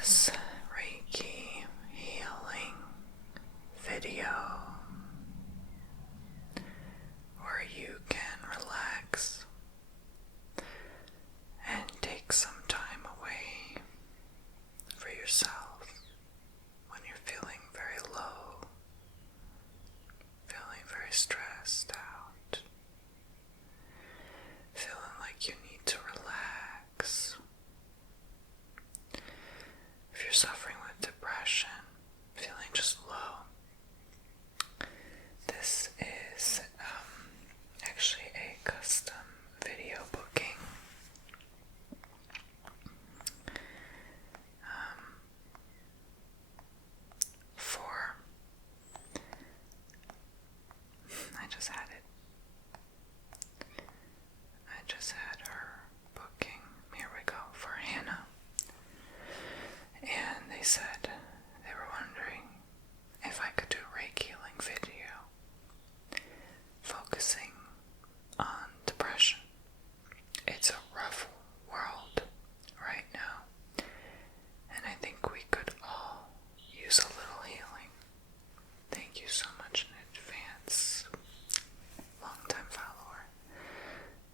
this Reiki healing video where you can relax and take some time away for yourself when you're feeling very low, feeling very stressed out, feeling like you need to relax. If you're suffering with depression, feeling just low, this is actually a custom video booking. For I just had her booking. Here we go, for Hannah. And they said they were wondering if I could do a Reiki healing video focusing on depression. It's a rough world right now, and I think we could all use a little healing. Thank you so much in advance, long-time follower.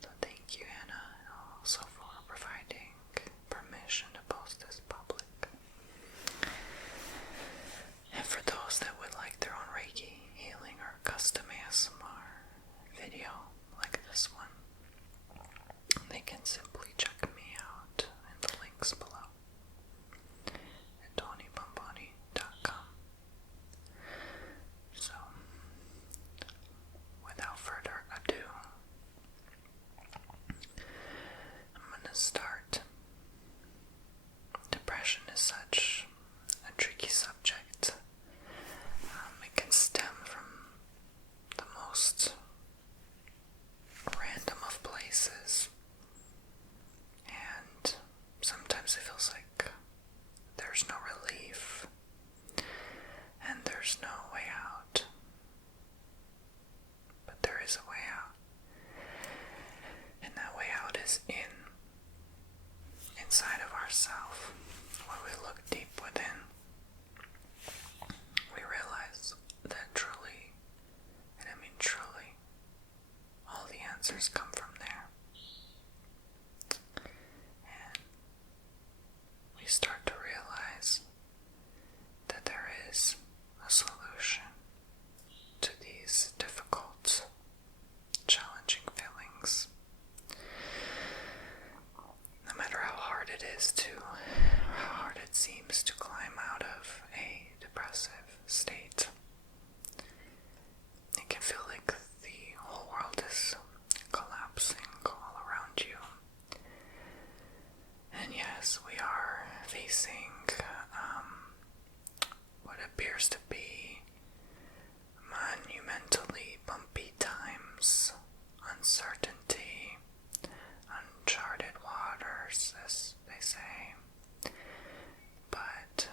So thank you, Hannah, also for providing permission to post this public. And for those that would like their own Reiki healing or custom ASMR video like this one, they can simply check me out in the links below at TonyBomboni.com. So, without further ado, I'm going to start. Depression is such a tricky subject. It can stem from the most random of places, and sometimes it feels like there's no relief and there's no way out. But there is a way out, and that way out is inside of ourselves. When we look deep within, we realize that truly, and I mean truly, all the answers come from there. And we start to realize that there is a solution to these difficult, challenging feelings. No matter how hard it is how hard it seems to climb out of a depressive state, it can feel like the whole world is collapsing all around you. And yes, we are facing what appears to be monumentally bumpy times, uncertainty, uncharted waters, as they say. But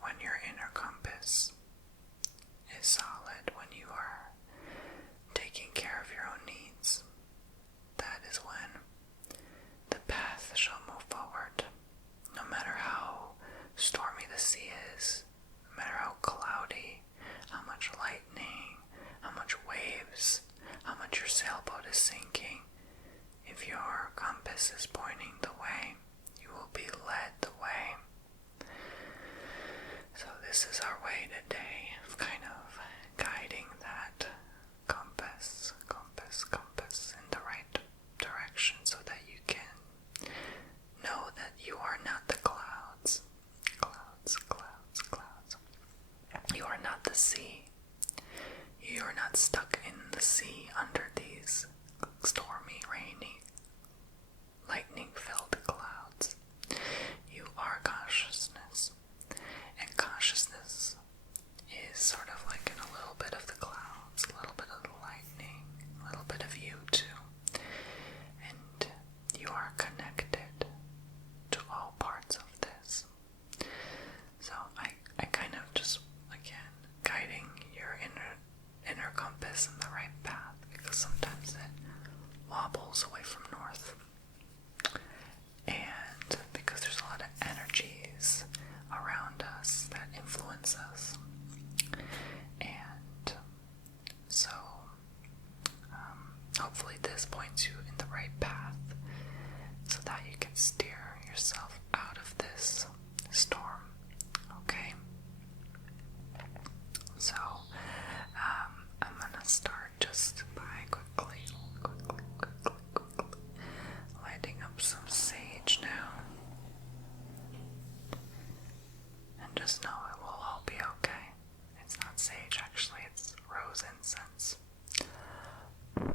when your inner compass is solid, when you are taking care of your own needs, that is when the path shall move forward. No matter how stormy the sea is, no matter how cloudy, how much lightning, how much waves, how much your sailboat is sinking, if your compass is pointing the way, you will be led the way. So this is our way today of kind of guiding that compass in the right direction, so that you can know that you are not the clouds. You are not the sea. You are not stuck in the sea under these stormy, rainy, lightning-filled clouds. You are consciousness, and consciousness just know it will all be okay. It's not sage, actually, it's rose incense. I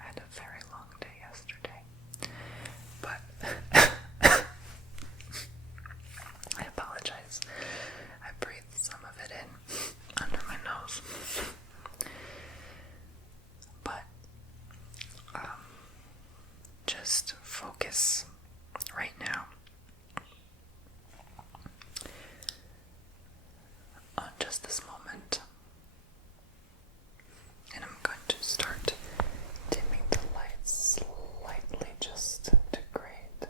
had a very long day yesterday, but I apologize. I breathed some of it in under my nose. But just focus right now on just this moment. And I'm going to start dimming the lights slightly just to create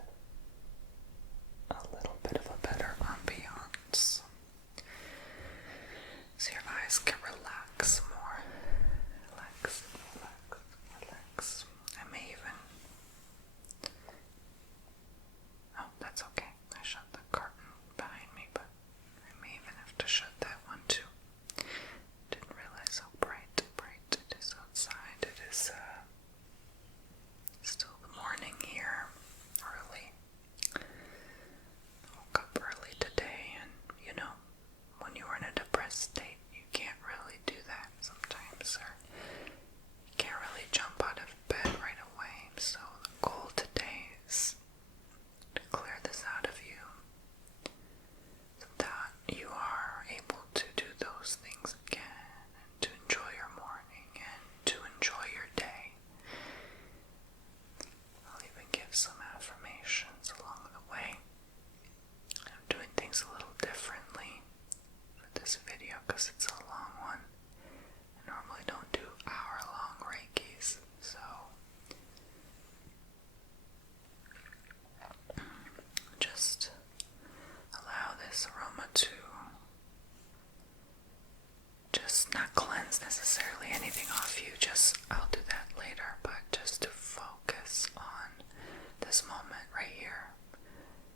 a little bit of a better ambiance, so your eyes can relax more. Relax, relax, relax. I may even... Oh, that's okay. I shut the curtain behind me, but I may even have to shut that one too. Didn't realize how bright it is outside. It is still the morning here, early. Woke up early today, and you know, when you are in a depressed state, you can't really do that sometimes, or you can't really jump out of bed right away. So the goal today is to clear this out of you so that you are able to do those things again, and to enjoy your morning and to enjoy your day. I'll even give some affirmations along the way. I'm doing things a little differently for this video because it's a long one. I normally don't do hour-long Reikis, so just allow this aroma to just not cleanse necessarily anything off you, just I'll do that later, but just to focus on this moment right here,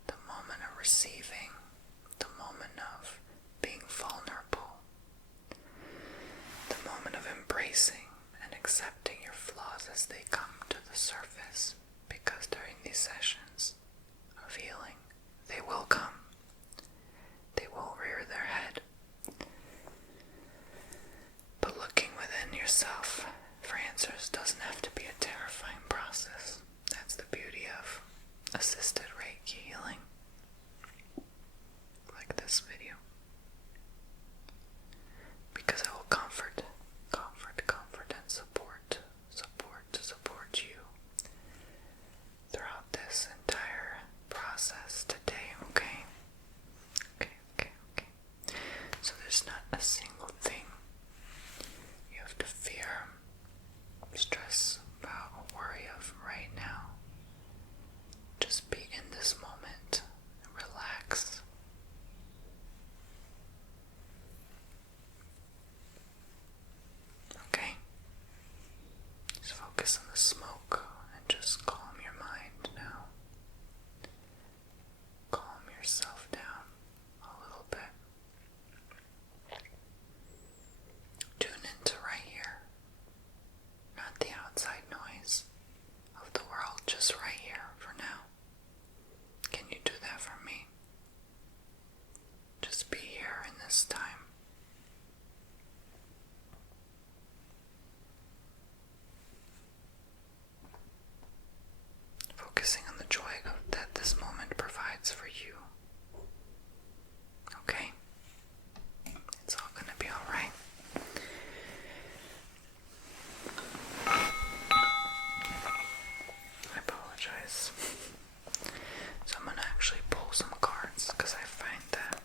the moment of receiving, the moment of being vulnerable, the moment of embracing and accepting your flaws as they come to the surface, because during these sessions of healing, they will come. They will rear their head. But looking within yourself for answers doesn't have to be a terrifying process. That's the beauty of assisted Reiki healing, like this video. Because I will comfort, and support you throughout this entire process today, okay? Okay. So there's not a single thing you have to fear, stress about, or worry of right now. Just be in this moment and relax. Okay? Just focus on the smoke and just calm your mind now. Calm yourself down a little bit. Tune into right here, not the outside noise of the world, just right here for now. Can you do that for me? Just be here in this time. Focusing on the joy that this moment provides for you. Okay? It's all gonna be alright. I apologize. So I'm gonna actually pull some cards, because I find that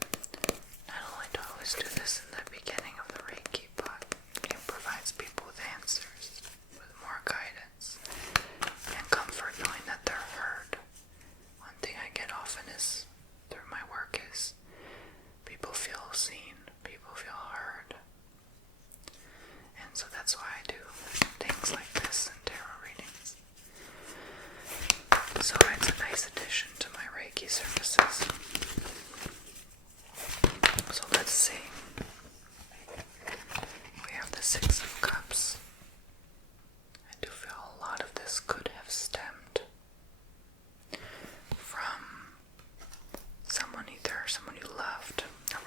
not only do I always do this in the beginning of the Reiki, but it provides people with answers, with more guidance and comfort, knowing that they're heard. One thing I get often is, through my work, is people feel seen, people feel heard. And so that's why I do things like this and tarot readings. So it's a nice addition to my Reiki services. So let's see. We have the Six of Cups. I do feel a lot of this could have stemmed from someone you loved, a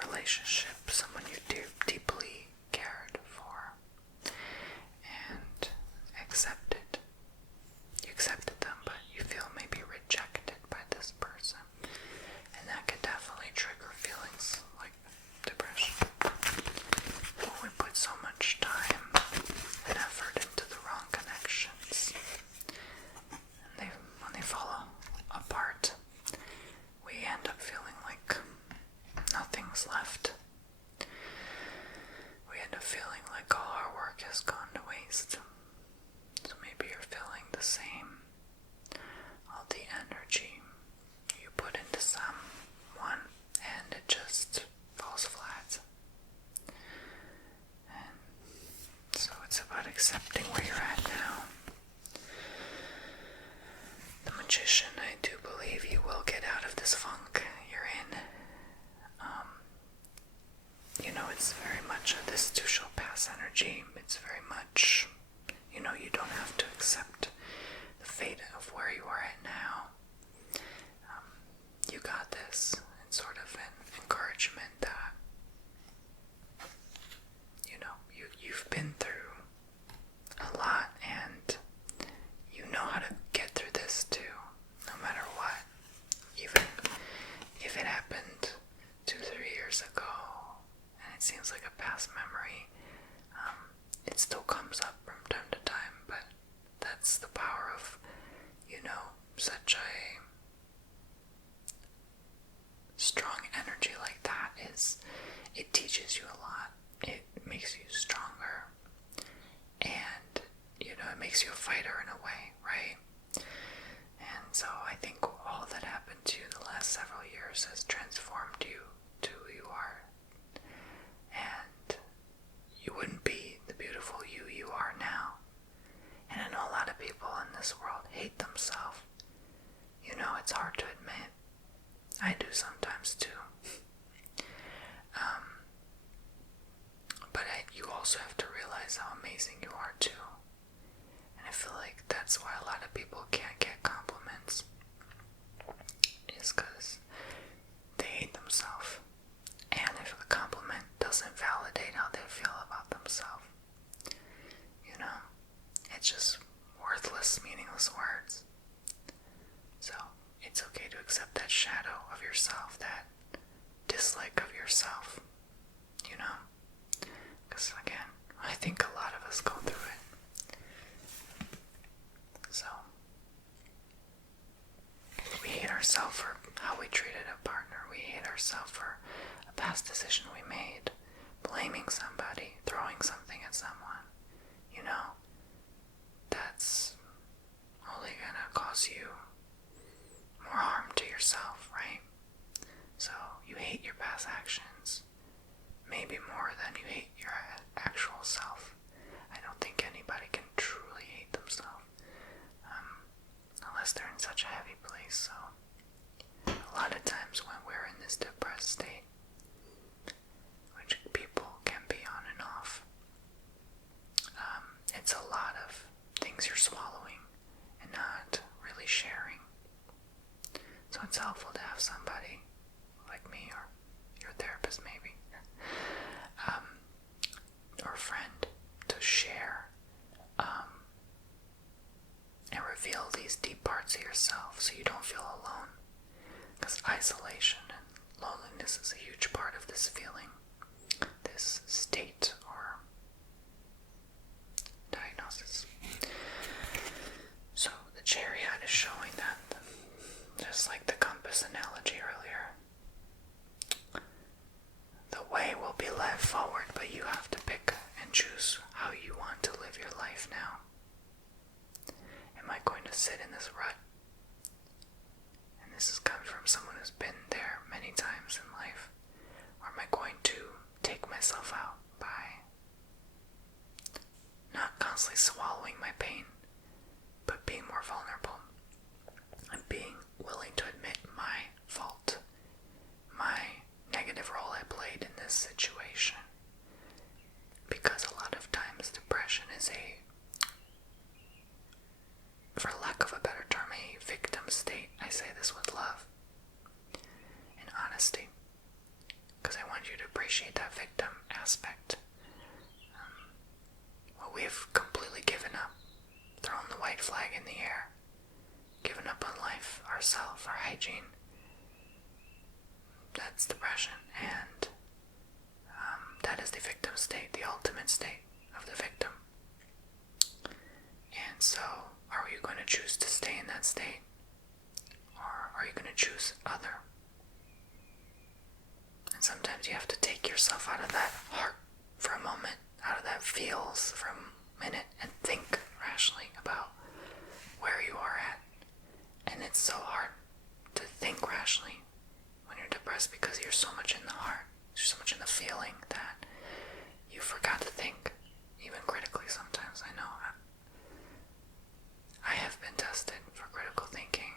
makes you a fighter in a way, right? And so I think all that happened to you the last several years has transformed you to who you are. And you wouldn't be the beautiful you are now. And I know a lot of people in this world hate themselves. You know, it's hard to admit. I do sometimes too. But you also have to realize how amazing you are too. And I feel like that's why a lot of people can't get compliments. Is because they hate themselves. And if a compliment doesn't validate how they feel about themselves, you know, it's just worthless, meaningless words. So it's okay to accept that shadow of yourself, that dislike of yourself, you know? Because again, I think a lot of us go through it. So, we hate ourselves for how we treated a partner. We hate ourselves for a past decision we made, blaming somebody, throwing something at someone. You know, that's only gonna cause you more harm to yourself, right? So, you hate your past actions. Maybe more than you hate your actual self. I don't think anybody can truly hate themselves, unless they're in such a heavy place. So a lot of times when we're in this depressed state, which people can be on and off, it's a lot of things you're swallowing and not really sharing. So it's helpful to have somebody like me, or your therapist maybe, or a friend, to share and reveal these deep parts of yourself so you don't feel alone. Because isolation and loneliness is a huge part of this feeling, this state or diagnosis. So the chariot is showing that, just like the compass analogy earlier. The way will be led forward, but you have to pick and choose how you want to live your life now. Am I going to sit in this rut? And this is coming from someone who's been there many times in life. Or am I going to take myself out by not constantly swallowing my pain, but being more vulnerable and being willing to admit my fault, my negative role I played in this situation? Because a lot of times depression is for lack of a better term, a victim state. I say this with love and honesty, because I want you to appreciate that victim aspect. Well, we've completely given up, thrown the white flag in the air, given up on life, ourselves, our hygiene. That's depression, and that is the victim state, the ultimate state of the victim. And so, are you going to choose to stay in that state? Or are you going to choose other? And sometimes you have to take yourself out of that heart for a moment, out of that feels for a minute, and think rationally about where you are at. And it's so hard to think rationally when you're depressed, because you're so much in the heart, you're so much in the feeling, that you forgot to think, even critically sometimes. I know I have been tested for critical thinking.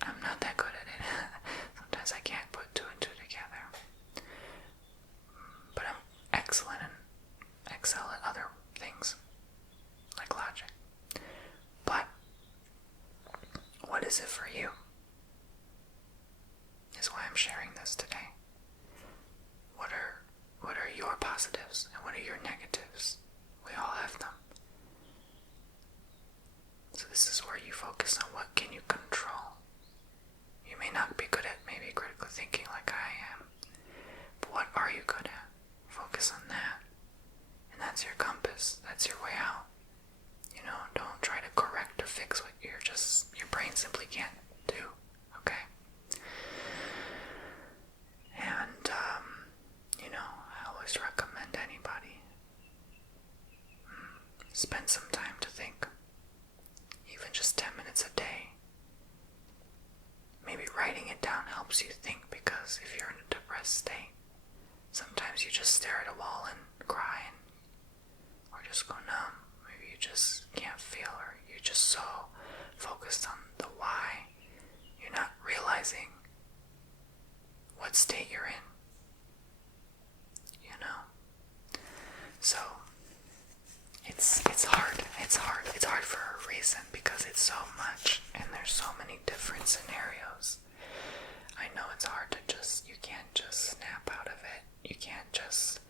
I'm not that good at it. Sometimes I can't put two and two together. But I'm excellent and excel at other things, like logic. But what is it for you? Is why I'm sharing this today. What are your positives and what are your negatives? We all have them. down helps you think, because if you're in a depressed state, sometimes you just stare at a wall and cry, or just go numb. Maybe you just can't feel, or you're just so focused on the why, you're not realizing what state you're in, you know? So, it's hard. It's hard for a reason, because it's so much, and there's so many different scenarios. I know it's hard to you can't just snap out of it. You can't just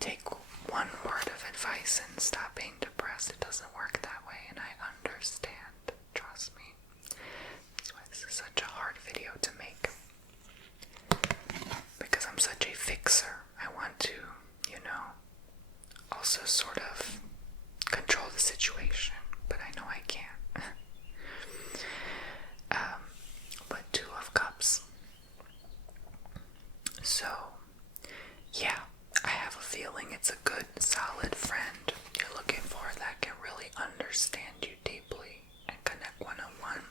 take one word of advice and stop being depressed. It doesn't work that way, and I understand. Trust me. That's why this is such a hard video to make. Because I'm such a fixer. I want to, also sort of control the situation, but I know I can't. But Two of Cups. So, yeah, I have a feeling it's a good, solid friend you're looking for that can really understand you deeply and connect one-on-one.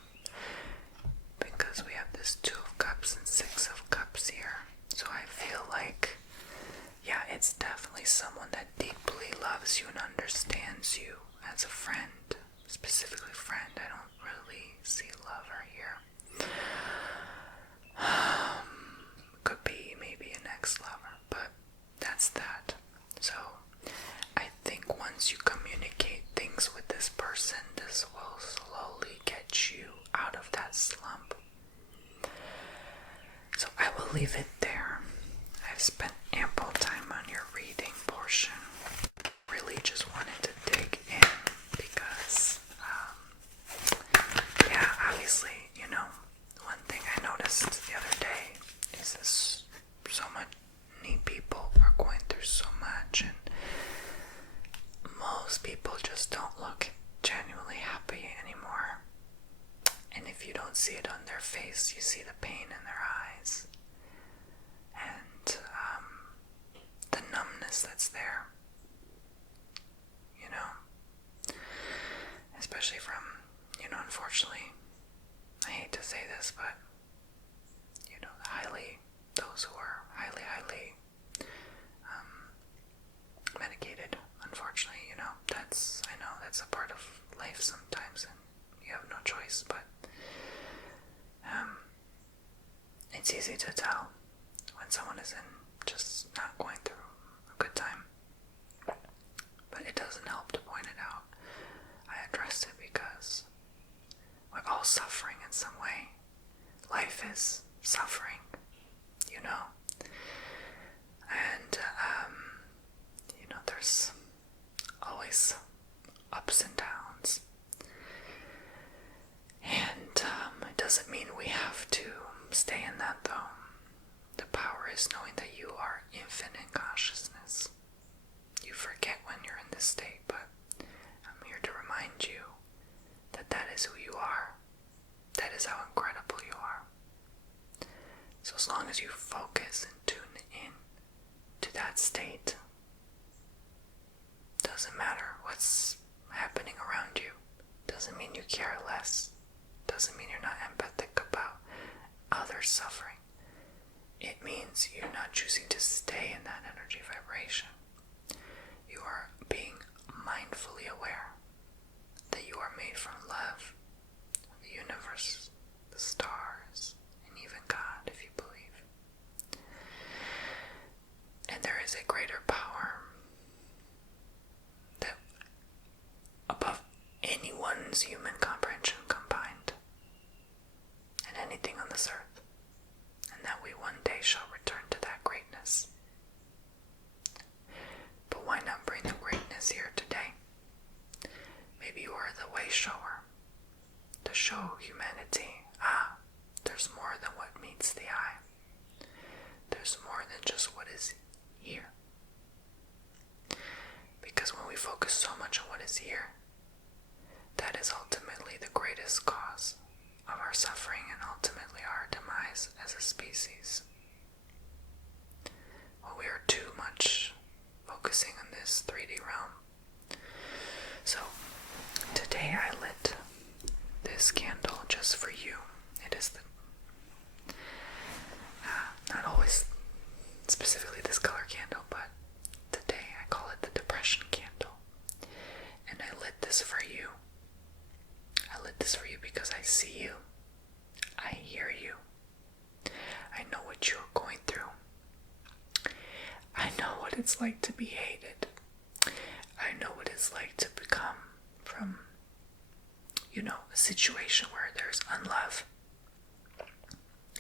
Because we have this Two of Cups and Six of Cups here. So I feel like, yeah, it's definitely someone that deeply loves you and understands you as a friend. Specifically friend. I don't really see lover here. Could be maybe an ex-lover, but that's that. So I think once you communicate things with this person, this will slowly get you out of that slump. So I will leave it there. I've spent ample time on your reading portion. Really just wanted to dig in because, yeah, obviously, one thing I noticed the other day is this: so many people are going through so much, and most people just don't look genuinely happy anymore. And if you don't see it on their face, you see the pain in their eyes and the numbness that's there, especially from, unfortunately, I hate to say this, but those who are highly medicated, unfortunately, I know that's a part of life sometimes, and you have no choice, but it's easy to tell when someone is just not going through a good time, but it doesn't help to point it out. I address it because we're all suffering in some way. Life is suffering, and there's always ups and downs, and it doesn't mean we have to stay in that, though. The power is knowing that you are infinite consciousness. You forget when you're in this state, but I'm here to remind you that that is who you are. That is how incredible you are. So as long as you focus and tune in to that state, doesn't matter what's happening around you. Doesn't mean you care less. Doesn't mean you're not empathic about others suffering. It means you're not choosing to stay in that energy vibration. You are being mindfully aware that you are made from love, the universe, the stars, and even God, if you believe. And there is a greater power that above anyone's human comprehension combined, and anything on this earth, and that we one day shall return to that greatness. But why not bring the greatness here today? Maybe you are the way shower, to show humanity, there's more than what meets the eye. There's more than just what is here. Because when we focus so much on what is here, that is ultimately the greatest cause of our suffering and ultimately our demise as a species. Well, we are too much focusing on this 3D realm. So, today I lit this candle just for you. It is what it's like to be hated. I know what it's like to become from, a situation where there's unlove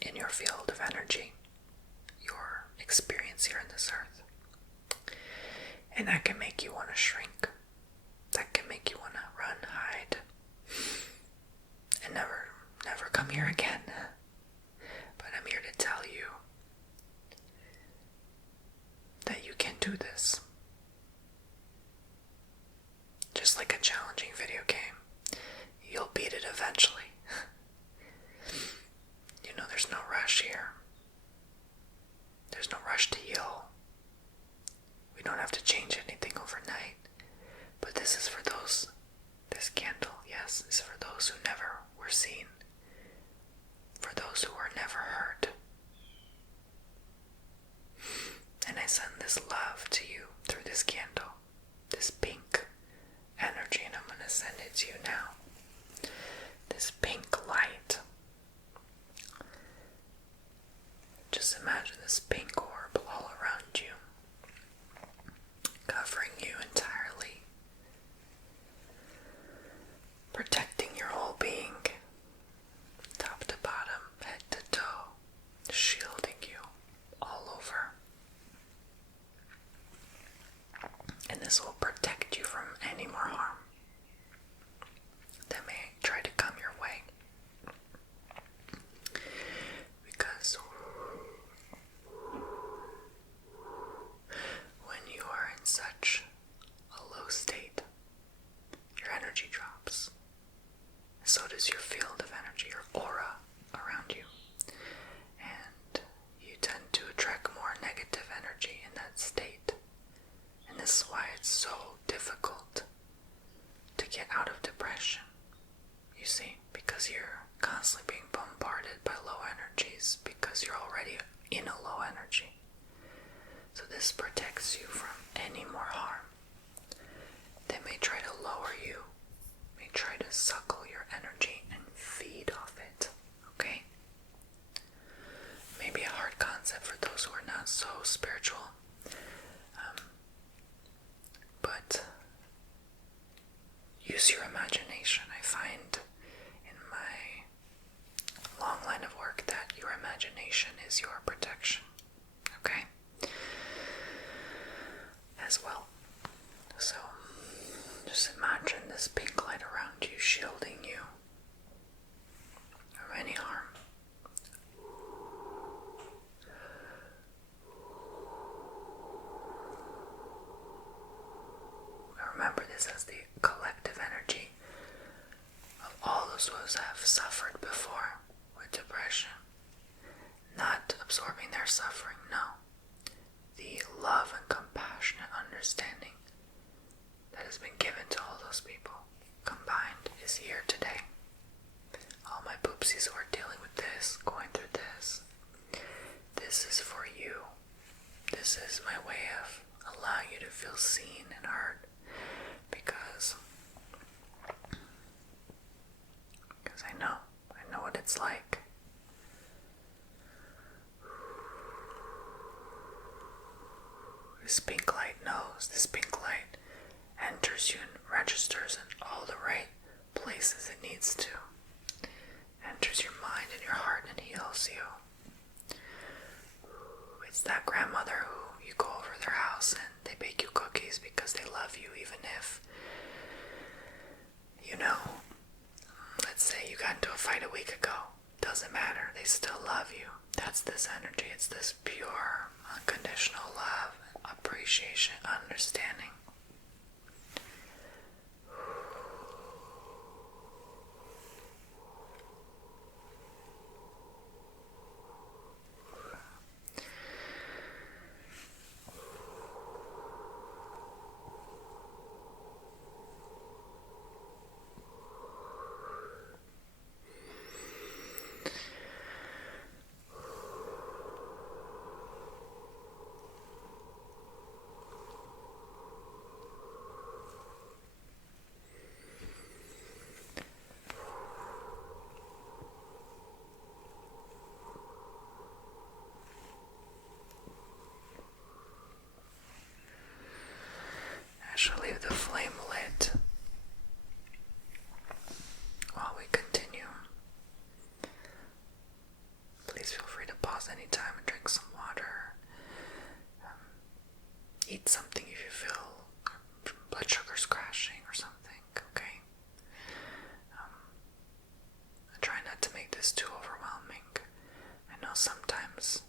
in your field of energy, your experience here on this earth. And that can make you want to shrink. That can make you want to run, hide, and never come here again. But I'm here to tell you that you can do this. Just like a challenging video game, you'll beat it eventually. There's no rush here. There's no rush to heal. We don't have to change anything overnight. But this is for those, this candle, yes, is for those who never were seen. For those who were never heard. And I send this love to you through this candle, this pink energy, and I'm going to send it to you now. This pink light. Just imagine this pink orb all around you, covering you entirely, protecting your whole being, top to bottom, head to toe, shielding you all over. And this will protect you from any more harm that may try to come your way. Because when you are in such a low state, your energy drops. So does your field of energy, your aura around you. And you tend to attract more negative energy in that state. And this is why it's so difficult to get out of depression. You see, because you're constantly being bombarded by low energies, because you're already in a low energy. So this protects you from any more harm. They may try to lower you, may try to suckle your energy and feed off it, okay? Maybe a hard concept for those who are not so spiritual. But use your imagination. I find in my long line of work that your imagination is your protection, okay? As well. So, just imagine this pink light around you shielding you from any harm. Remember this as the collective energy of all those who have suffered before with depression. Not absorbing their suffering, no. The love and compassionate understanding that has been given to all those people combined is here today. All my poopsies who are dealing with this, going through this, this is for you. This is my way of allowing you to feel seen and heard. Because I know what it's like. This pink light knows, this pink light enters you and registers in all the right places it needs to. Enters your mind and your heart and heals you. It's that grandmother who you go over their house and they bake you cookies because they love you, even if, let's say you got into a fight a week ago. Doesn't matter, they still love you. That's this energy. It's this pure, unconditional love, appreciation, understanding. should leave the flame lit while we continue. Please feel free to pause anytime and drink some water. Eat something if you feel blood sugar's crashing or something, okay? Try not to make this too overwhelming. I know sometimes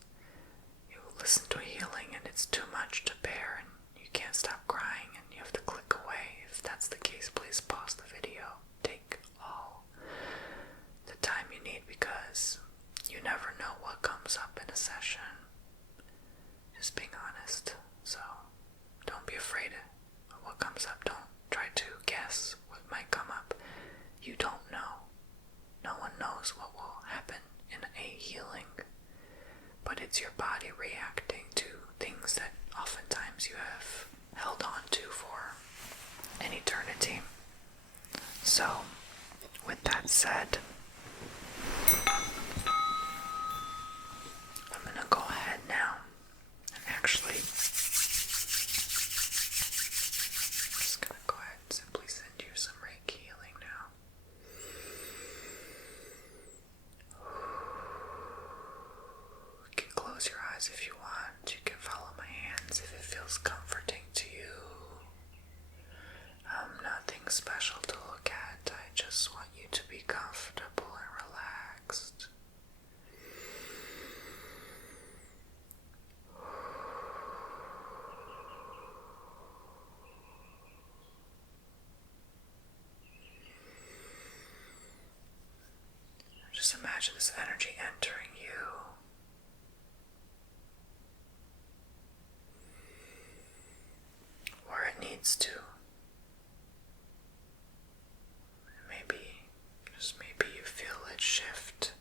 you listen to healing and it's too much to bear and you can't stop crying and you have to click away. If that's the case, please pause the video. Take all the time you need because you never know what comes up in a session. Just being honest. So don't be afraid of what comes up. Don't try to guess what might come up. You don't know. No one knows what will happen in a healing, but it's your body reacting to things that oftentimes you have held on to for an eternity. So, with that said, I'm going to go ahead now and actually just going to go ahead and simply send you some Reiki healing now. You can close your eyes if you want. You can follow my hands if it feels comforting to you. Nothing special to look at. I just want you to be comfortable and relaxed. Just imagine this energy entering you. Where it needs to. Maybe you feel it shift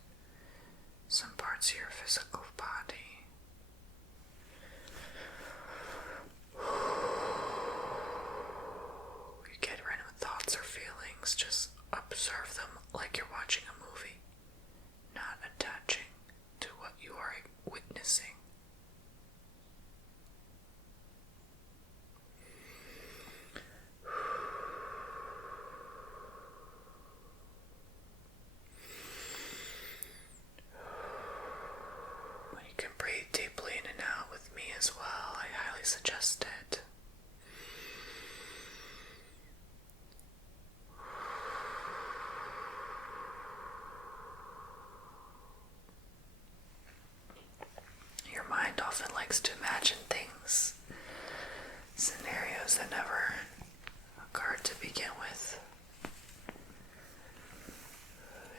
some parts of your physical body. You get rid of thoughts or feelings, just observe them like you're watching a movie, not attaching to what you are witnessing. You can breathe deeply in and out with me as well. I highly suggest it. Your mind often likes to imagine things, scenarios that never occurred to begin with.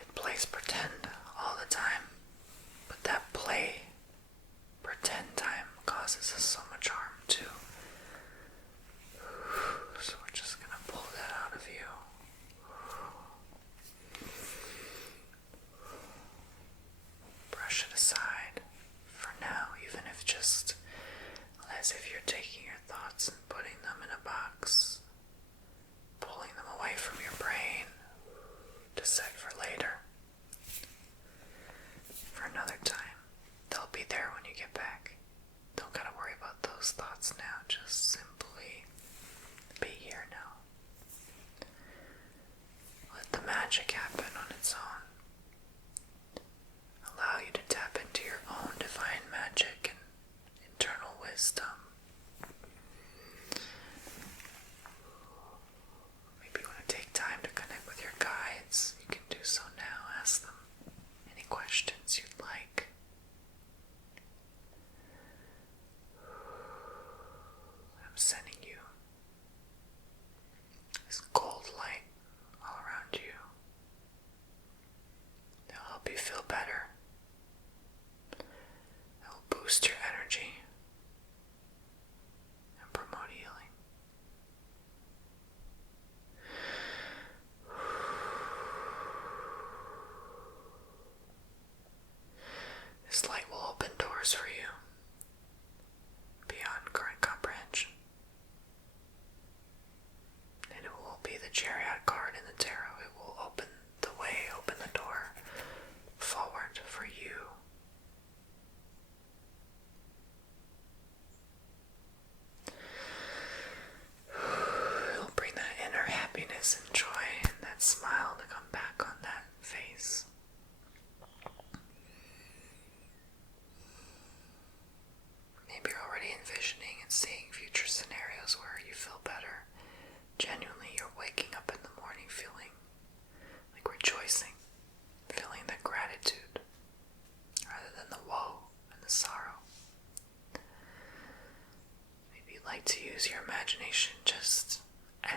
It plays pretend all the time, but that pretend time causes us so much harm too. So we're just gonna pull that out of you. Brush it aside for now, even if just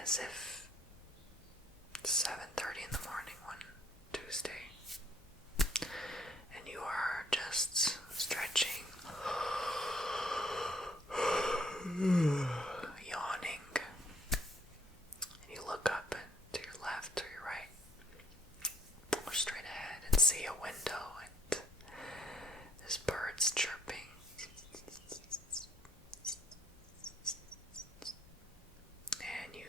as if it's 7:30 in the morning one Tuesday, and you are just stretching, yawning, and you look up and to your left or your right, or straight ahead, and see a window, and there's birds chirping, and you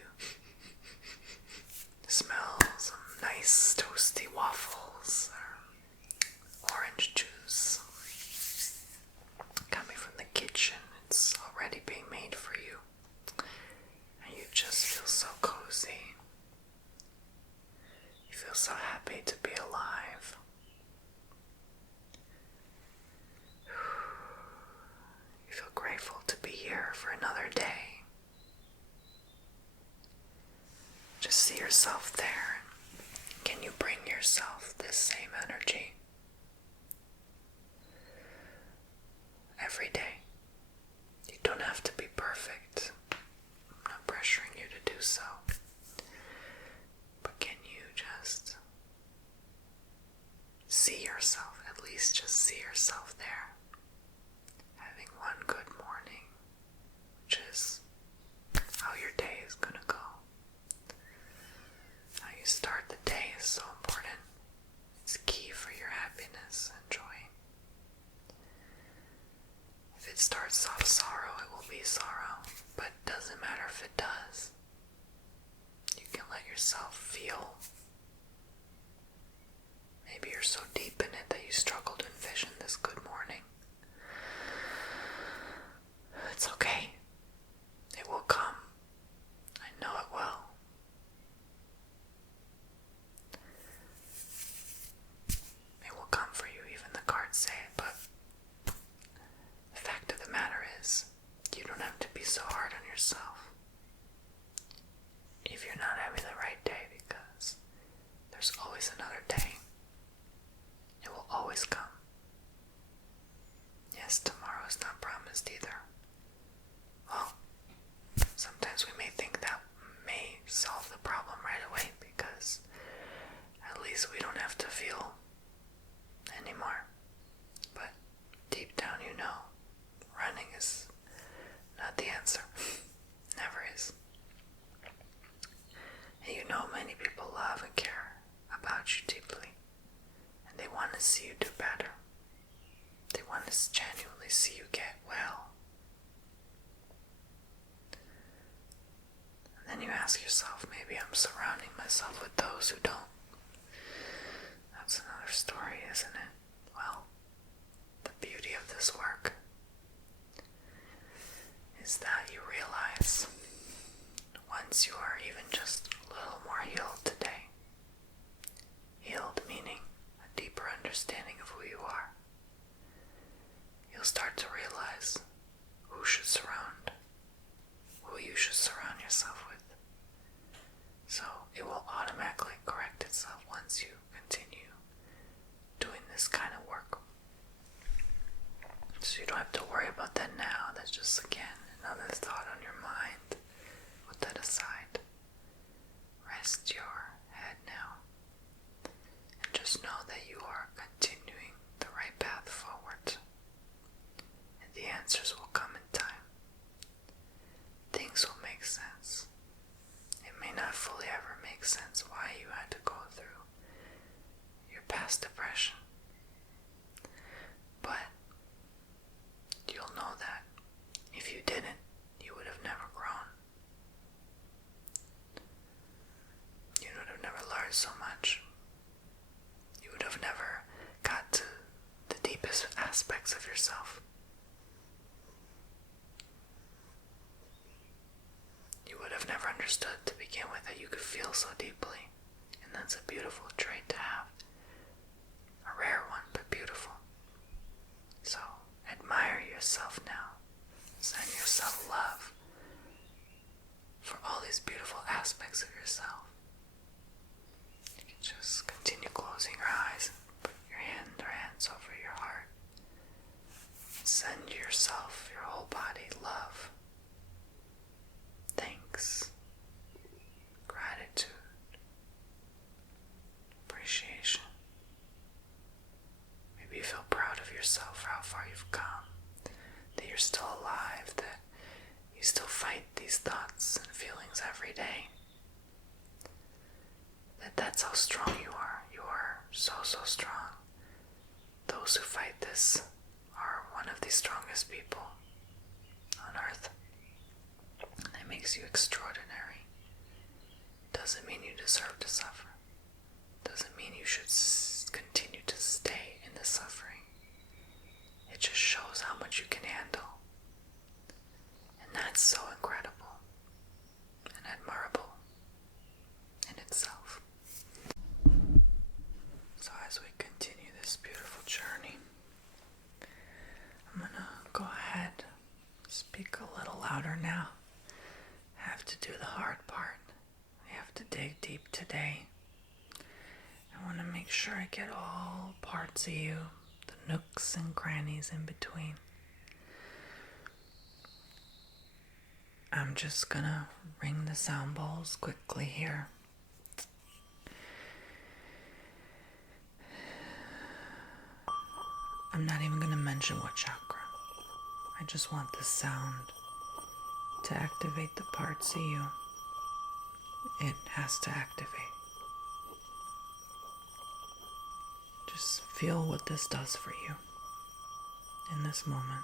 smell some nice toasty waffles or orange juice coming from the kitchen. It's already being made for you, and you just feel so cozy. You feel so happy to be alive. You feel grateful to be here for another day. Just see yourself there. Can you bring yourself this same energy every day? You don't have to be perfect. I'm not pressuring you to do so. But can you just see yourself, at least just see yourself there, having one good morning, which is how your day is gonna go. How you start the day is so important. It's key for your happiness and joy. If it starts off sorrow, it will be sorrow, but it doesn't matter if it does. You can let yourself feel. Maybe you're so deep in it that you struggle to envision this good morning. It's okay. It will come. I know it will. It will come for you, even the cards say it, but the fact of the matter is, you don't have to be so hard on yourself if you're not having the right day, because there's always another day. It will always come. Yes, tomorrow is not promised either. Well, sometimes we may think that may solve the problem right away, because at least we don't have to feel anymore. But deep down you know, running is not the answer. Never is. And you know many people love and care about you deeply, and they want to see you do better. They want to genuinely see you get well. And then you ask yourself, maybe I'm surrounding myself with those who don't. That's another story, isn't it? Well, the beauty of this work is that you realize, once you are even just a little more healed today, healed meaning a deeper understanding of who you are, you'll start to realize who you should surround yourself with. So it will automatically correct itself once you continue doing this kind of work. So you don't have to worry about that now. That's just, again, another thought on your mind. Put that aside. Rest your head now. And just know that you are continuing the right path forward. And the answers will come in time. Things will make sense. It may not fully ever make sense why you had to go through your past depression. But you'll know that if you didn't, you would have never grown. You would have never learned so much. You would have never got to the deepest aspects of yourself. You would have never understood to begin with that you could feel so deeply. And that's a beautiful trait to have. A rare one, but beautiful. So, admire yourself now. Send yourself love for all these beautiful aspects of yourself. You can just continue closing your eyes and put your hands over your heart. Send yourself, your whole body, love. Thanks. you've come, that you're still alive, that you still fight these thoughts and feelings every day. That's how strong you are. You are so, so strong. Those who fight this are one of the strongest people on earth. That makes you extraordinary. Doesn't mean you deserve to suffer. Doesn't mean you should continue to stay in the suffering. It just shows how much you can handle. And that's so incredible and admirable in itself. So as we continue this beautiful journey, I'm gonna go ahead, speak a little louder now. I have to do the hard part. I have to dig deep today. I want to make sure I get all parts of you, the nooks and crannies in between. I'm just gonna ring the sound bowls quickly here. I'm not even gonna mention what chakra. I just want the sound to activate the parts of you it has to activate. Just feel what this does for you in this moment.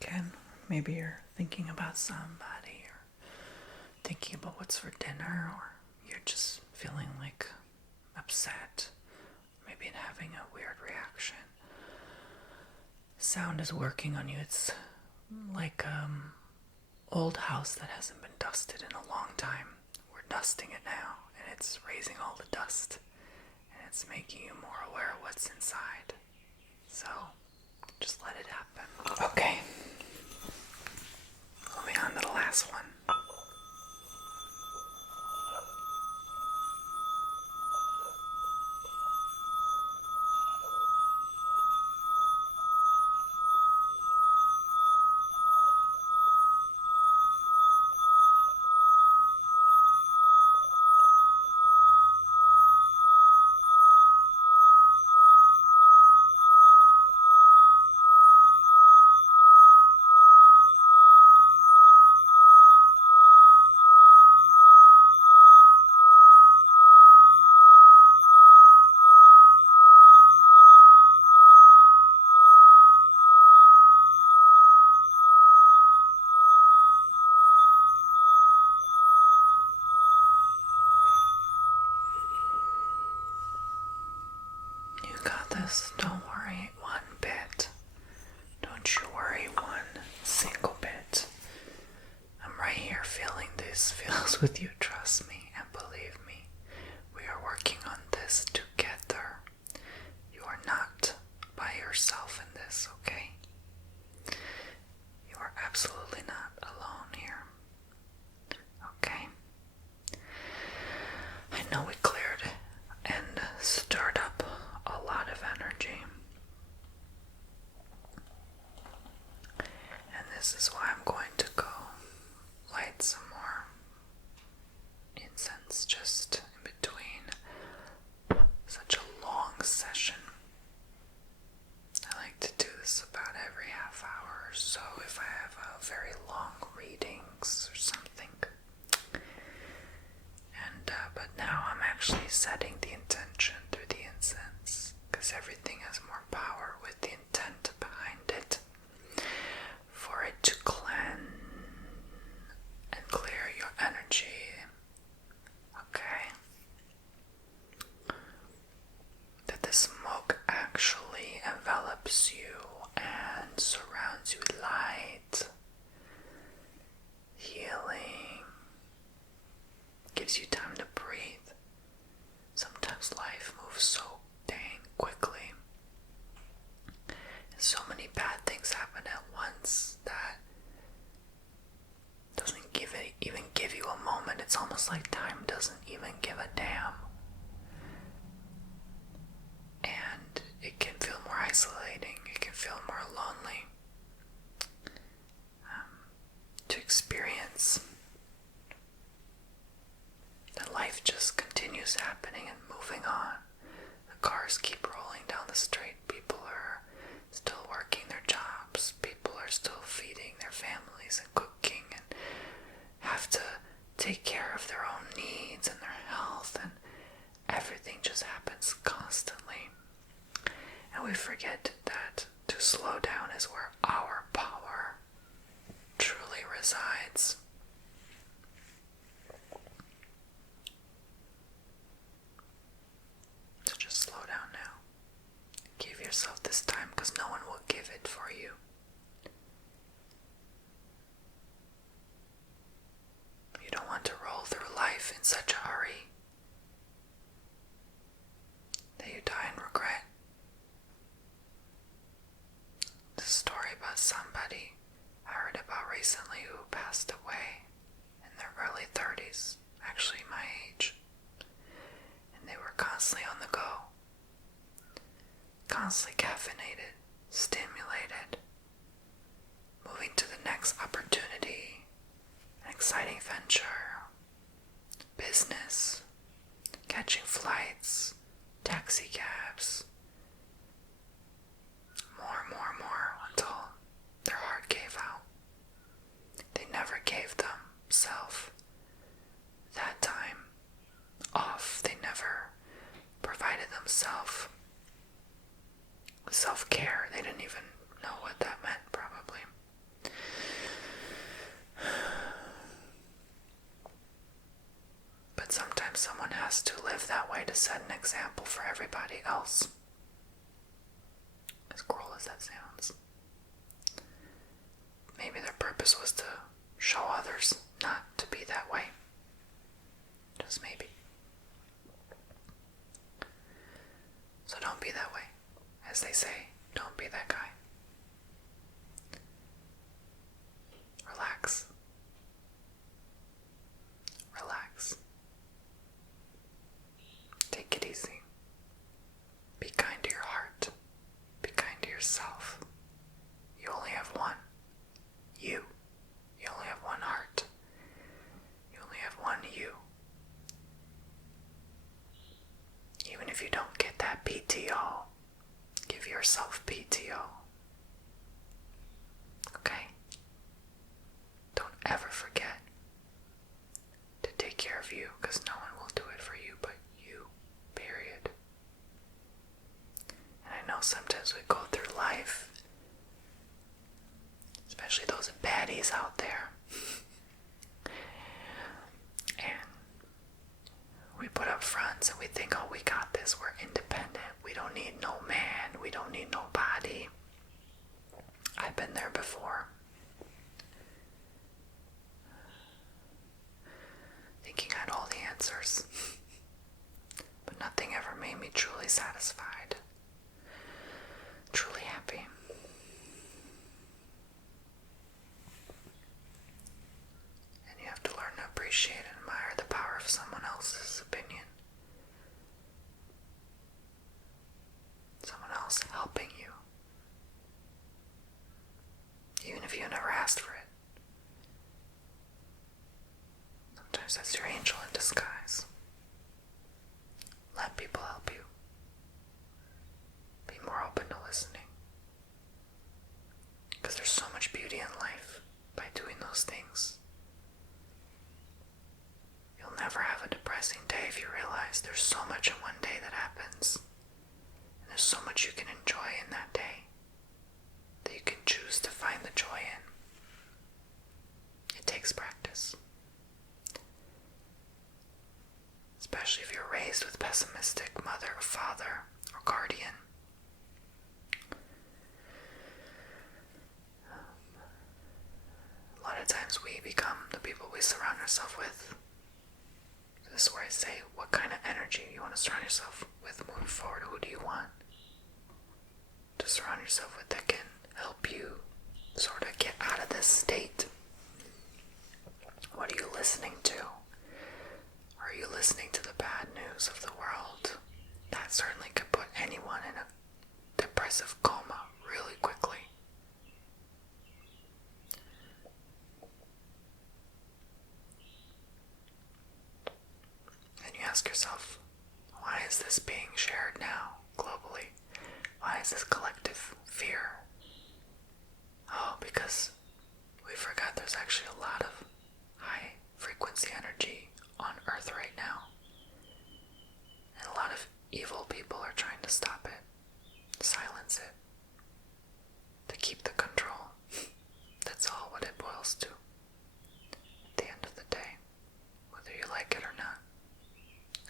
Again, maybe you're thinking about somebody or thinking about what's for dinner, or you're just feeling like upset, maybe having a weird reaction. Sound is working on you. It's like old house that hasn't been dusted in a long time. We're dusting it now, and it's raising all the dust, and it's making you more aware of what's inside. So just let it happen. Okay. Moving on to the last one. Don't worry one bit. Don't you worry one single bit. I'm right here feeling these feels with you. Trust me and believe me. We are working on this together. You are not by yourself in this, okay? You are absolutely not alone here. Okay? I know we cleared and stirred up wraps you and surrounds you with light, healing, gives you time to breathe. Sometimes life moves so dang quickly, and so many bad things happen at once that doesn't even give you a moment. It's almost like time doesn't even give a damn. And it can feel more isolating. It can feel more lonely to experience that life just continues happening and moving on. The cars keep rolling down the street. People are still working their jobs. People are still feeding their families and cooking and have to take care of their own needs and their health, and everything just happens constantly. And we forget that to slow down is where our power truly resides. So just slow down now. Give yourself this time, because no one will give it for you. You don't want to roll through life in such a hurry that you die in regret. This story about somebody I heard about recently who passed away in their early 30s, actually my age. And they were constantly on the go, constantly caffeinated, stimulated, moving to the next opportunity, an exciting venture, business, catching flights, taxi cabs, more, until their heart gave out. They never gave themselves that time off. They never provided themselves self-care. They didn't even know what that meant, probably. But sometimes someone has to live that way to set an example for everybody else. As cruel as that sounds. Maybe their purpose was to show others not to be that way. Just maybe. So don't be that way. As they say, don't be that guy. Relax. Relax. Take it easy. Be kind to your heart. Be kind to yourself. You only have one. You. You only have one heart. You only have one you. Even if you don't get that PTO, give yourself PTO. Okay? Don't ever forget to take care of you, because no one will do it for you but you. Period. And I know sometimes we go through life, especially those baddies out there, and we put up fronts and we think, oh, we got this, we're independent, we don't need no man, we don't need nobody. I've been there before. Thinking I had all the answers. But nothing ever made me truly satisfied, truly happy. And you have to learn to appreciate and admire the power of someone else's opinion. Someone else helping you. Even if you never asked for it. Sometimes that's your angel in disguise. Let people help you. Be more open to listening. Because there's so much beauty in life by doing those things. You'll never have a depressing day if you realize there's so much in one day that happens. And there's so much you can enjoy in that day that you can choose to find the joy in. It takes practice. yourself with. This is where I say what kind of energy you want to surround yourself with moving forward. Who do you want to surround yourself with that can help you sort of get out of this state? What are you listening to? Are you listening to the bad news of the world? That certainly could put anyone in a depressive coma really quickly. And you ask yourself, why is this being shared now globally? Why is this collective fear? Oh, because we forgot there's actually a lot of high frequency energy on Earth right now. And a lot of evil people are trying to stop it, silence it, to keep the control. That's all what it boils to. At the end of the day, whether you like it or not,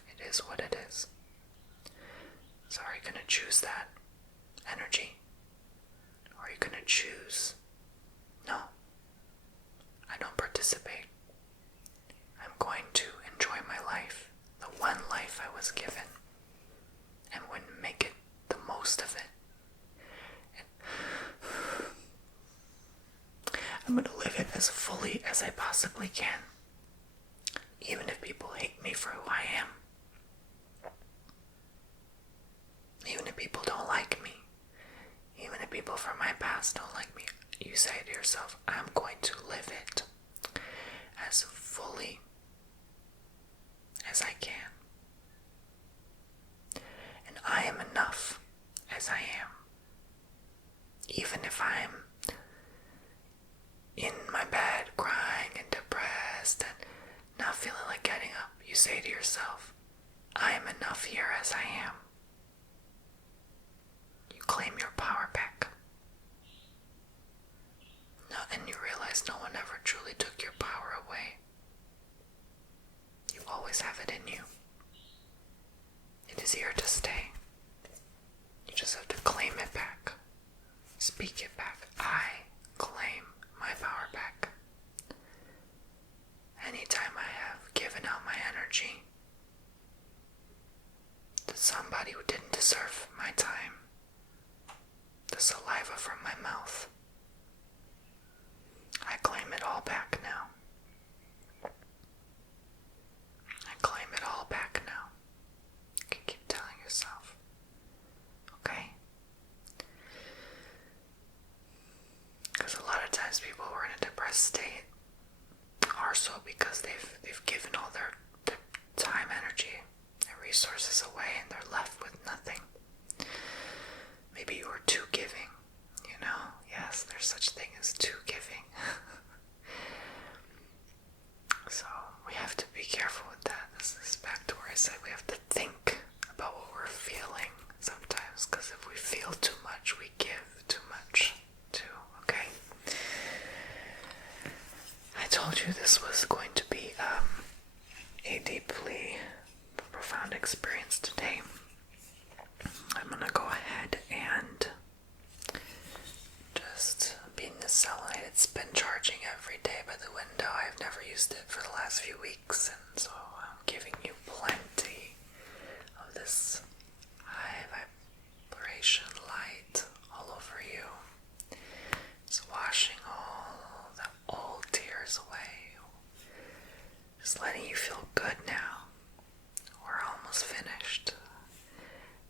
it is what it is. So are you going to choose that energy? Or are you going to choose, no, I don't participate. I'm going to enjoy my life, the one life I was given, and when make it the most of it. And I'm going to live it as fully as I possibly can, even if people hate me for who I am. Even if people don't like me, even if people from my past don't like me, you say to yourself, I'm going to live it as fully as I can. And I am enough as I am. Even if I'm in my bed crying and depressed and not feeling like getting up, you say to yourself, I am enough here as I am. You claim your power back. No, and you realize no one ever truly took your power away. You always have it in you. It is here to stay. You just have to claim it back. Speak it back. I claim my power back. Anytime I have given out my energy to somebody who didn't deserve my time, the saliva from my mouth, I claim it all back now. I claim it all back now. You can keep telling yourself. Okay? Because a lot of times people who are in a depressed state are so because they've given all their time, energy, and resources away, and they're left with nothing. Maybe you were too giving, you know? Yes, there's such thing as too giving. So we have to be careful with that. This is back to where I said we have to think about what we're feeling sometimes, because if we feel too much, we give too much too, okay? I told you this was going to be a deeply profound experience today. I'm gonna go ahead and just be in the sunlight. It's been charging every day by the window. I've never used it for the last few weeks, and so I'm giving you plenty of this high vibration light all over you. It's washing all the old tears away. Just letting you feel good now. We're almost finished.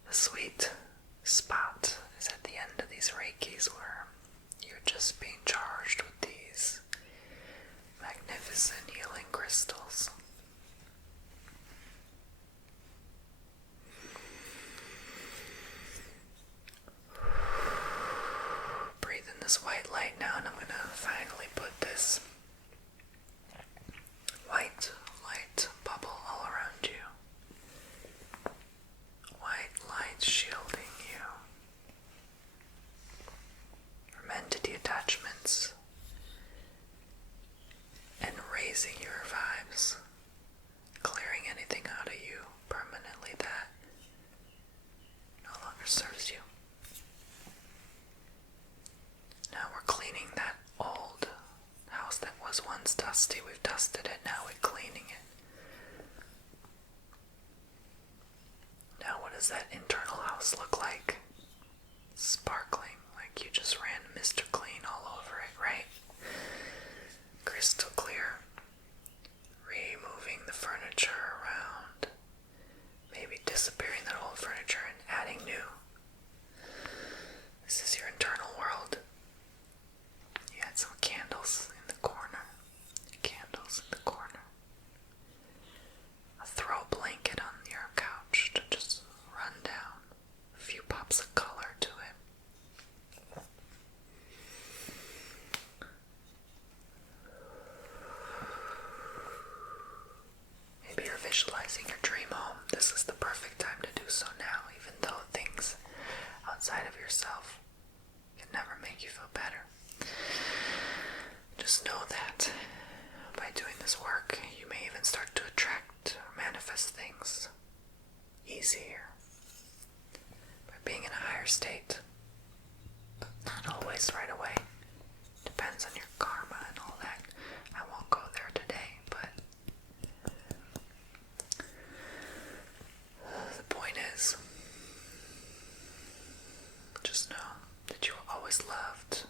The sweet spot is at the end of these Reikis where you're just being charged with these magnificent healing crystals. Breathe in this white light now, and I'm going to finally put this white light bubble all around you. White light shielding you from entity attachments and raising your vibes like sparkling, like you just ran Mr. Clean all over it, right? Crystal clear. Removing the furniture around, maybe disappearing that old furniture and adding new. This is your internal world. You had some candles in the corner. Candles in the corner. A throw blanket on your couch to just run down a few pops of color to it. Maybe you're visualizing your dream home. This is the perfect time to do so now, even though things outside of yourself can never make you feel better. Just know that by doing this work, you may even start to attract or manifest things easier by being in a higher state, but not always right away. Depends on your karma and all that. I won't go there today, but the point is, just know that you were always loved,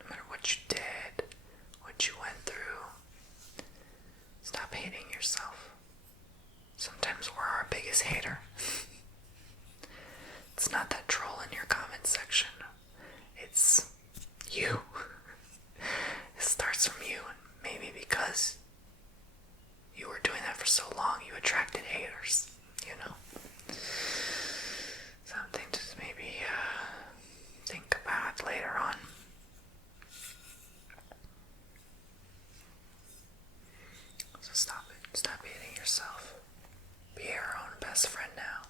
no matter what you did, what you went through. Stop hating yourself. Sometimes we're our biggest hater. It's not that troll in your comment section. It's you. It starts from you, and maybe because you were doing that for so long, you attracted haters, you know? Something to maybe think about later on. So stop it. Stop hating yourself. Be your own best friend now.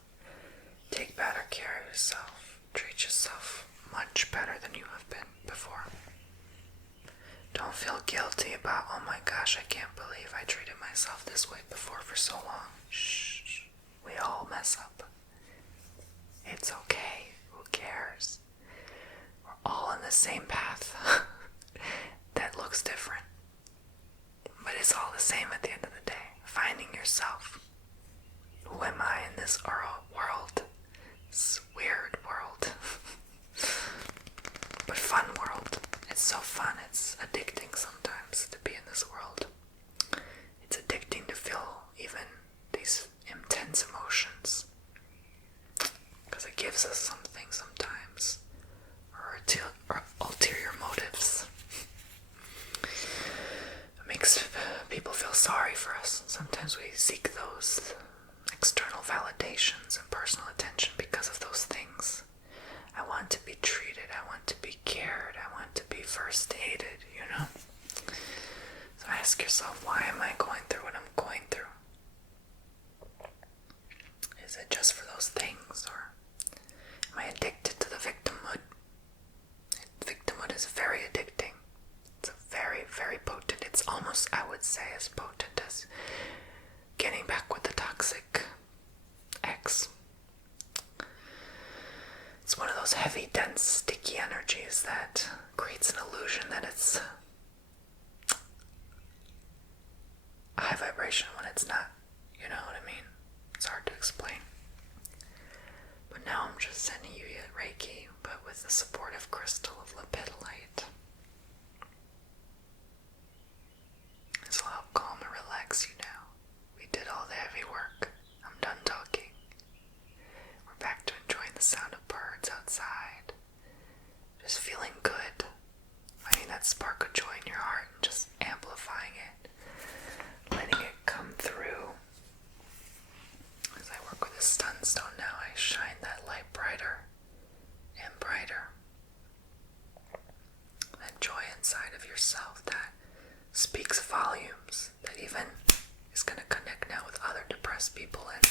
Take better care of yourself. Treat yourself much better than you have been before. Don't feel guilty about, oh my gosh, I can't believe I treated myself this way before for so long. Shh. We all mess up. It's okay. Who cares? We're all on the same path that looks different. But it's all the same at the end of the day. Finding yourself. Who am I in this world? This weird world. But fun world. It's so fun. It's addicting sometimes to be in this world. It's addicting to feel even these intense emotions. Because it gives us something sometimes. Or ulterior motives. It makes people feel sorry for us. Sometimes we seek those external validations and personal attention because of those things. I want to be treated. I want to be cared. I want to be first aided, you know? So ask yourself, why am I going through what I'm going through? Is it just for those things, or am I addicted to the victimhood? Victimhood is very addicting. It's very, very potent. It's almost, I would say, as potent as getting back with the toxic ex. It's one of those heavy, dense, sticky energies that creates an illusion that it's a high vibration when it's not. You know what I mean? It's hard to explain. But now I'm just sending you Reiki, but with the supportive crystal of lepidolite. This will help calm and relax you now. We did all the heavy work. I'm done talking. We're back to enjoying the sound of birds outside. Just feeling good. Finding that spark of joy in your heart and just amplifying it. Letting it come through. As I work with this sunstone now, I shine that light brighter and brighter. That joy inside of yourself that speaks volumes, that even is going to connect now with other depressed people and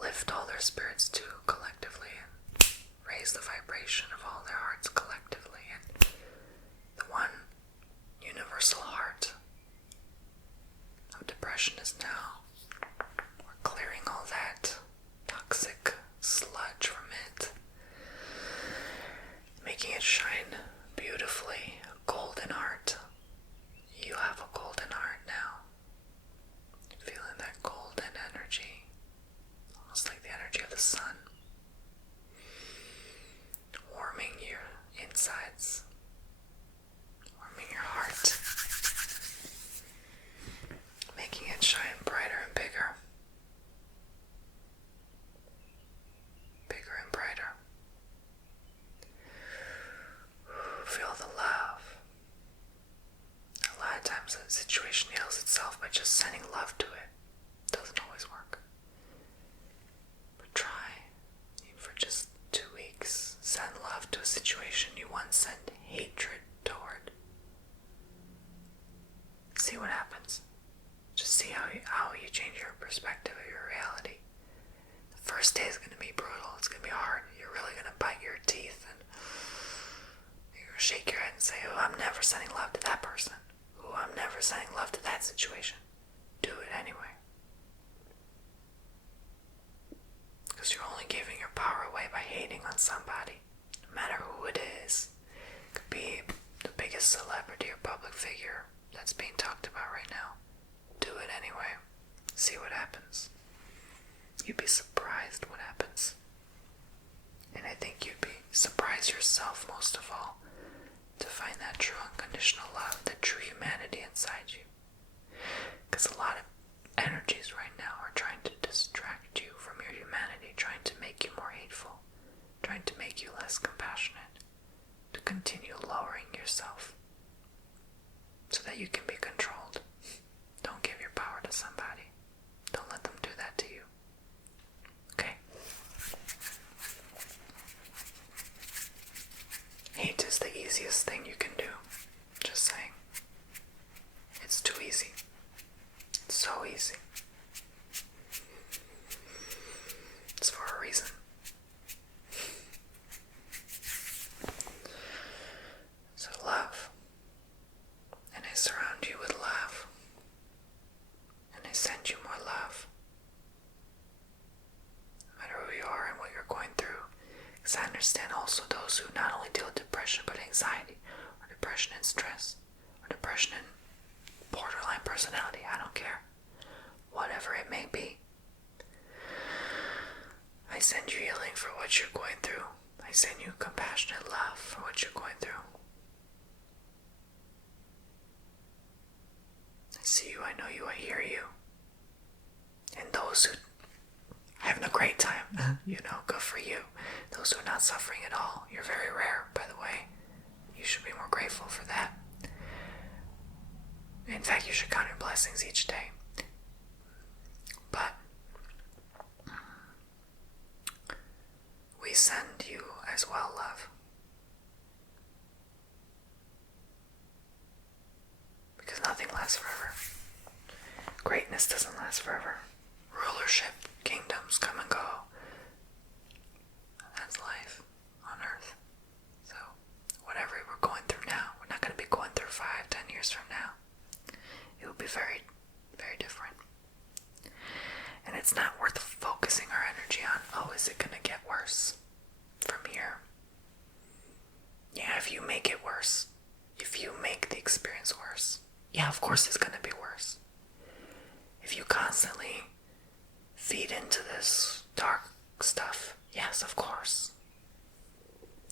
lift all their spirits too collectively and raise the vibration of all their hearts collectively. And the one universal heart of depression is now, we're clearing all that toxic sludge from it, making it shine beautifully, a golden heart. You have a golden heart now. Feeling that golden energy, almost like the energy of the sun. by just sending love to it. Doesn't always work. But try, even for just 2 weeks, send love to a situation you once sent hatred toward. See what happens. Just see how you change your perspective of your reality. The first day is going to be brutal. It's going to be hard. You're really going to bite your teeth and you're going to shake your head and say, oh, I'm never sending love to that person. Oh, I'm never sending love to that situation. Do it anyway. Because you're only giving your power away by hating on somebody, no matter who it is. It could be the biggest celebrity or public figure that's being talked about right now. Do it anyway. See what happens. You'd be surprised what happens. And I think you'd be surprised yourself most of all to find that true unconditional love, that true humanity inside you. Because a lot of energies right now are trying to distract you from your humanity, trying to make you more hateful, trying to make you less compassionate, to continue lowering yourself so that you can be controlled. Don't give your power to somebody. Don't let them do that to you. Okay? Hate is the easiest thing you can do. Just saying. It's too easy. It's so easy. It's for a reason. So love. And I surround you with love. And I send you more love. No matter who you are and what you're going through. Because I understand also those who not only deal with depression but anxiety, or depression and stress, or depression and borderline personality. I don't care. Whatever it may be. I send you healing for what you're going through. I send you compassionate love for what you're going through. I see you, I know you, I hear you. And those who are having a great time, good for you. Those who are not suffering at all, you're very rare, by the way. You should be more grateful for that. In fact, you should count your blessings each day. But we send you as well love. Because nothing lasts forever. Greatness doesn't last forever. Rulership, kingdoms come and go. That's life on earth. So, whatever we're going through now, we're not going to be going through 5, 10 years from now. It will be very, very different. And it's not worth focusing our energy on, oh, is it going to get worse from here? Yeah, if you make it worse, if you make the experience worse, yeah, of course it's going to be worse. If you constantly feed into this dark stuff, yes, of course.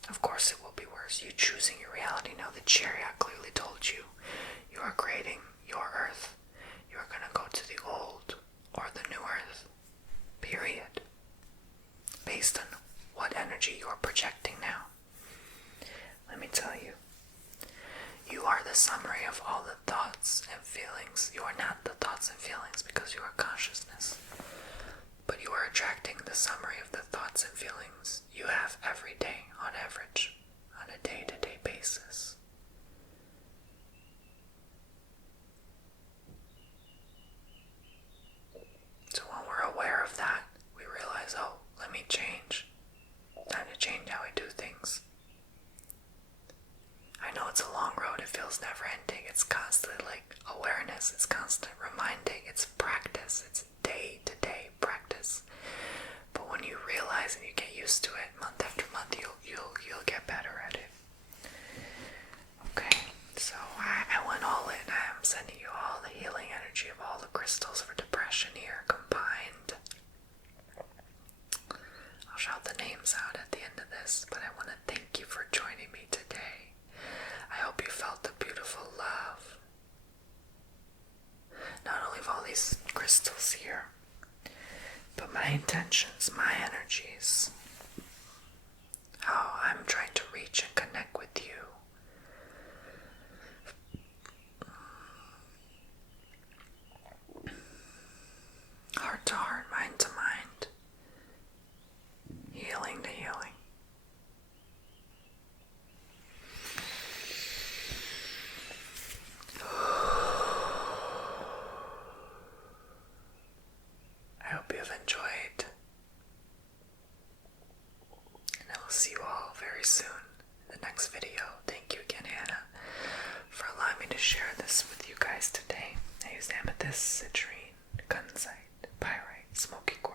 Of course it will be worse. You choosing your reality now. The chariot clearly told you, you are creating your earth. You are going to go to the old or the new earth. Period. Based on what energy you are projecting now. Let me tell you. You are the summary of all the thoughts and feelings. You are not the thoughts and feelings because you are consciousness. But you are attracting the summary of the thoughts and feelings you have every day on average, on a day-to-day basis. So when we're aware of that, we realize, oh, let me change. Time to change how I do things. I know it's a long road, it feels never ending. It's constant awareness, it's constant reminding, it's practice, it's day-to-day practice. But when you realize and you get used to it, month after month, you'll get better at it. Okay, so I went all in. I'm sending you all the healing energy of all the crystals for depression here combined. I'll shout the names out at the end of this, but I want to thank you for joining me today. I hope you felt the beautiful love, not only of all these crystals here, but my intentions, my energies, how I'm trying to reach and connect with you. healing to healing. I hope you have enjoyed, and I will see you all very soon in the next video. Thank you again, Hannah, for allowing me to share this with you guys today. I used amethyst, citrine, gunzite, pyrite, smoky quartz,